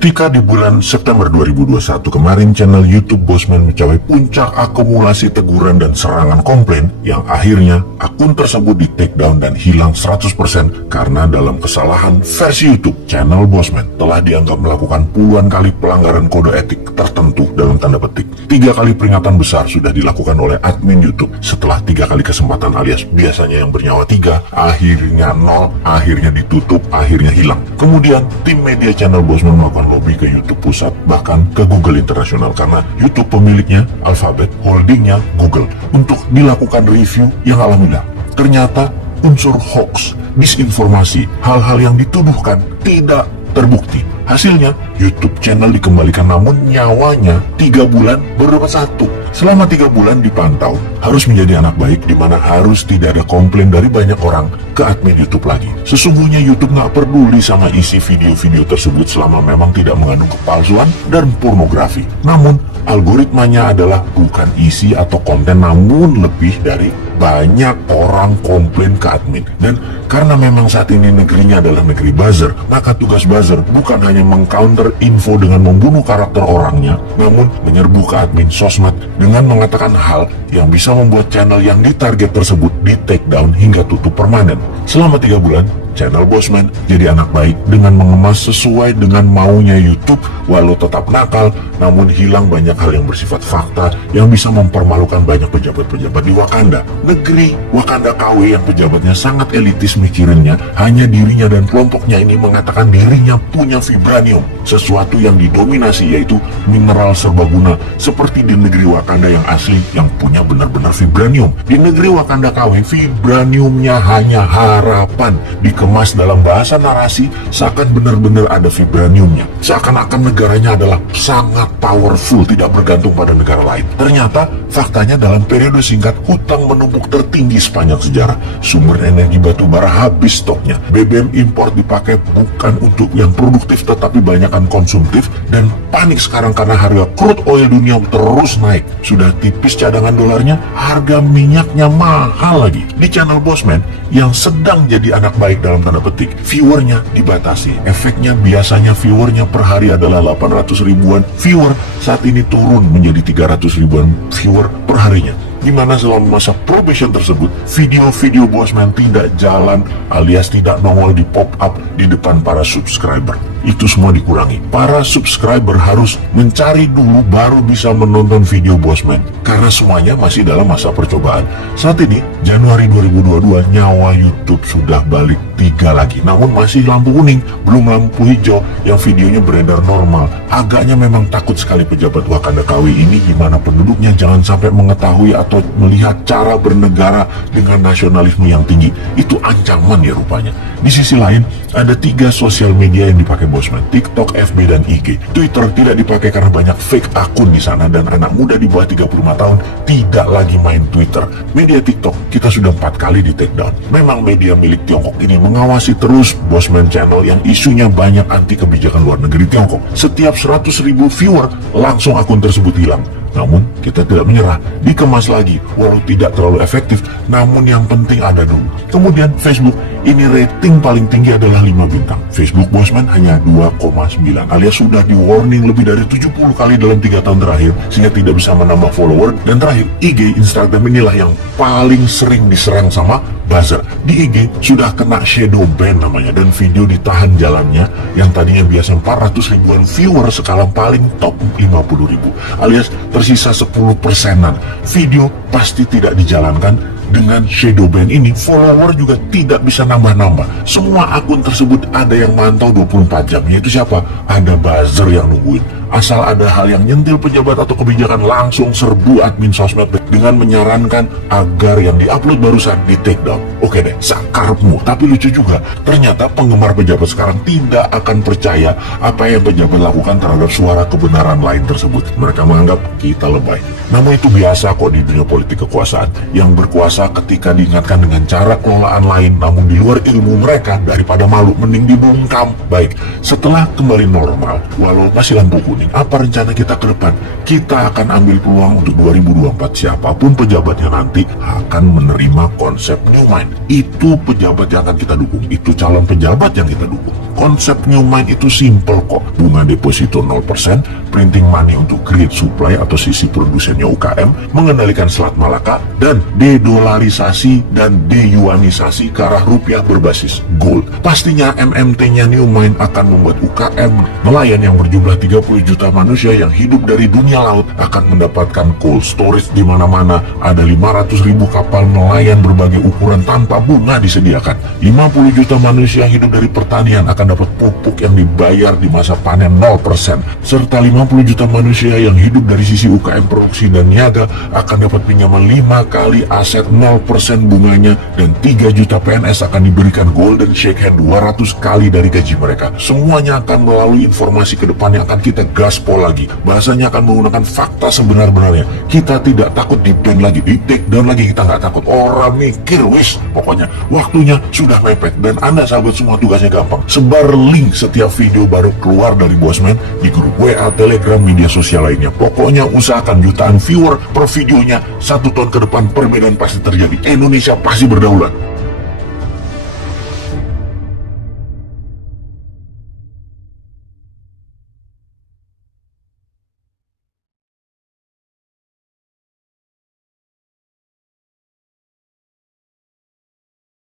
Ketika di bulan September 2021 kemarin channel YouTube Bosman mencapai puncak akumulasi teguran dan serangan komplain yang akhirnya akun tersebut di take down dan hilang 100% karena dalam kesalahan versi YouTube, channel Bosman telah dianggap melakukan puluhan kali pelanggaran kode etik tertentu dalam tanda petik. 3 kali peringatan besar sudah dilakukan oleh admin YouTube setelah 3 kali kesempatan alias biasanya yang bernyawa 3, akhirnya 0, akhirnya ditutup, akhirnya hilang. Kemudian tim media channel Bosman melakukan lobby ke YouTube pusat, bahkan ke Google internasional karena YouTube pemiliknya Alphabet, holdingnya Google, untuk dilakukan review yang alhamdulillah ternyata unsur hoax, disinformasi, hal-hal yang dituduhkan tidak terbukti. Hasilnya, YouTube channel dikembalikan namun nyawanya 3 bulan baru dapat 1. Selama 3 bulan dipantau, harus menjadi anak baik di mana harus tidak ada komplain dari banyak orang ke admin YouTube lagi. Sesungguhnya YouTube nggak peduli sama isi video-video tersebut selama memang tidak mengandung kepalsuan dan pornografi. Namun, algoritmanya adalah bukan isi atau konten namun lebih dari banyak orang komplain ke admin. Dan karena memang saat ini negerinya adalah negeri buzzer, maka tugas buzzer bukan hanya mengcounter info dengan membunuh karakter orangnya, namun menyerbu ke admin sosmed dengan mengatakan hal yang bisa membuat channel yang ditarget tersebut di take down hingga tutup permanen. Selama 3 bulan, channel Bosman jadi anak baik dengan mengemas sesuai dengan maunya YouTube, walau tetap nakal, namun hilang banyak hal yang bersifat fakta yang bisa mempermalukan banyak pejabat-pejabat di Wakanda. Negeri Wakanda KW yang pejabatnya sangat elitis mikirinnya, hanya dirinya dan kelompoknya ini mengatakan dirinya punya vibranium, sesuatu yang didominasi yaitu mineral serbaguna, seperti di negeri Wakanda yang asli yang punya benar-benar vibranium. Di negeri Wakanda KW, vibraniumnya hanya harapan, dikemas dalam bahasa narasi seakan benar-benar ada vibraniumnya, seakan-akan negaranya adalah sangat powerful, tidak bergantung pada negara lain. Ternyata faktanya dalam periode singkat hutang menumpuk tertinggi sepanjang sejarah. Sumber energi batu bara habis stoknya. BBM import dipakai bukan untuk yang produktif tetapi banyakkan konsumtif, dan panik sekarang karena harga crude oil dunia terus naik. Sudah tipis cadangan dolarnya, harga minyaknya mahal lagi. Di channel Bosman yang sedang jadi anak baik dalam tanda petik, viewernya dibatasi. Efeknya biasanya viewernya per hari adalah 800 ribuan viewer, saat ini turun menjadi 300 ribuan viewer per harinya. Di mana selama masa probation tersebut, video-video Bosman tidak jalan alias tidak nongol di pop-up di depan para subscriber. Itu semua dikurangi. Para subscriber harus mencari dulu baru bisa menonton video Bosman, karena semuanya masih dalam masa percobaan. Saat ini, Januari 2022, nyawa YouTube sudah balik 3 lagi. Namun masih lampu kuning, belum lampu hijau yang videonya beredar normal. Agaknya memang takut sekali pejabat Wakanda KW ini, gimana penduduknya jangan sampai mengetahui atau melihat cara bernegara dengan nasionalisme yang tinggi. Itu ancaman ya rupanya. Di sisi lain, ada 3 sosial media yang dipakai Bosman: TikTok, FB, dan IG. Twitter tidak dipakai karena banyak fake akun di sana dan anak muda di bawah 35 tahun tidak lagi main Twitter. Media TikTok kita sudah 4 kali di take down. Memang media milik Tiongkok ini mengawasi terus Bosman channel yang isunya banyak anti kebijakan luar negeri Tiongkok. Setiap 100 ribu viewer langsung akun tersebut hilang. Namun kita tidak menyerah, dikemas lagi walau tidak terlalu efektif, namun yang penting ada dulu. Kemudian Facebook, ini rating paling tinggi adalah 5 bintang. Facebook Bosman hanya 2,9 alias sudah di warning lebih dari 70 kali dalam 3 tahun terakhir sehingga tidak bisa menambah follower. Dan terakhir, IG, Instagram inilah yang paling sering diserang sama buzzer. Di IG sudah kena shadow ban namanya, dan video ditahan jalannya yang tadinya biasa 400 ribuan viewer sekarang paling top 50 ribu alias tersisa 10%-an. Video pasti tidak dijalankan. Dengan shadow ban ini, follower juga tidak bisa nambah-nambah. Semua akun tersebut ada yang mantau 24 jam, yaitu siapa? Ada buzzer yang nungguin. Asal ada hal yang nyentil pejabat atau kebijakan, langsung serbu admin sosmed dengan menyarankan agar yang diupload barusan di take down. Oke deh, sakarepmu. Tapi lucu juga, ternyata penggemar pejabat sekarang tidak akan percaya apa yang pejabat lakukan terhadap suara kebenaran lain tersebut. Mereka menganggap kita lebay. Namun itu biasa kok di dunia politik kekuasaan. Yang berkuasa ketika diingatkan dengan cara kelolaan lain namun di luar ilmu mereka, daripada malu mending dibungkam. Baik, setelah kembali normal, walau masih lampu kuning, apa rencana kita ke depan? Kita akan ambil peluang untuk 2024. Siapapun pejabatnya nanti akan menerima konsep New Mind. Itu pejabat yang akan kita dukung, itu calon pejabat yang kita dukung. Konsep New Mind itu simple kok. Bunga deposito 0%, printing money untuk create supply atau sisi produsennya UKM, mengendalikan Selat Malaka, dan dedolarisasi dan deyuanisasi ke arah rupiah berbasis gold. Pastinya MMT-nya New Mind akan membuat UKM nelayan yang berjumlah 30 juta manusia yang hidup dari dunia laut akan mendapatkan cold storage di mana-mana. Ada 500.000 kapal nelayan berbagai ukuran tanpa bunga disediakan. 50 juta manusia yang hidup dari pertanian akan dapat pupuk yang dibayar di masa panen 0%, serta 50 juta manusia yang hidup dari sisi UKM produksi dan niaga akan dapat pinjaman 5 kali aset 0% bunganya, dan 3 juta PNS akan diberikan golden shake hand 200 kali dari gaji mereka. Semuanya akan melalui informasi ke depan yang akan kita gaspol lagi. Bahasanya akan menggunakan fakta sebenar-benarnya. Kita tidak takut di ban lagi, di take down lagi, kita nggak takut. Orang mikir wis, pokoknya waktunya sudah mepet. Dan Anda sahabat semua, tugasnya gampang. Sebar link setiap video baru keluar dari Bosman di grup WA, Telegram, media sosial lainnya. Pokoknya usahakan jutaan viewer per videonya. 1 tahun ke depan perbedaan pasti terjadi. Indonesia pasti berdaulat.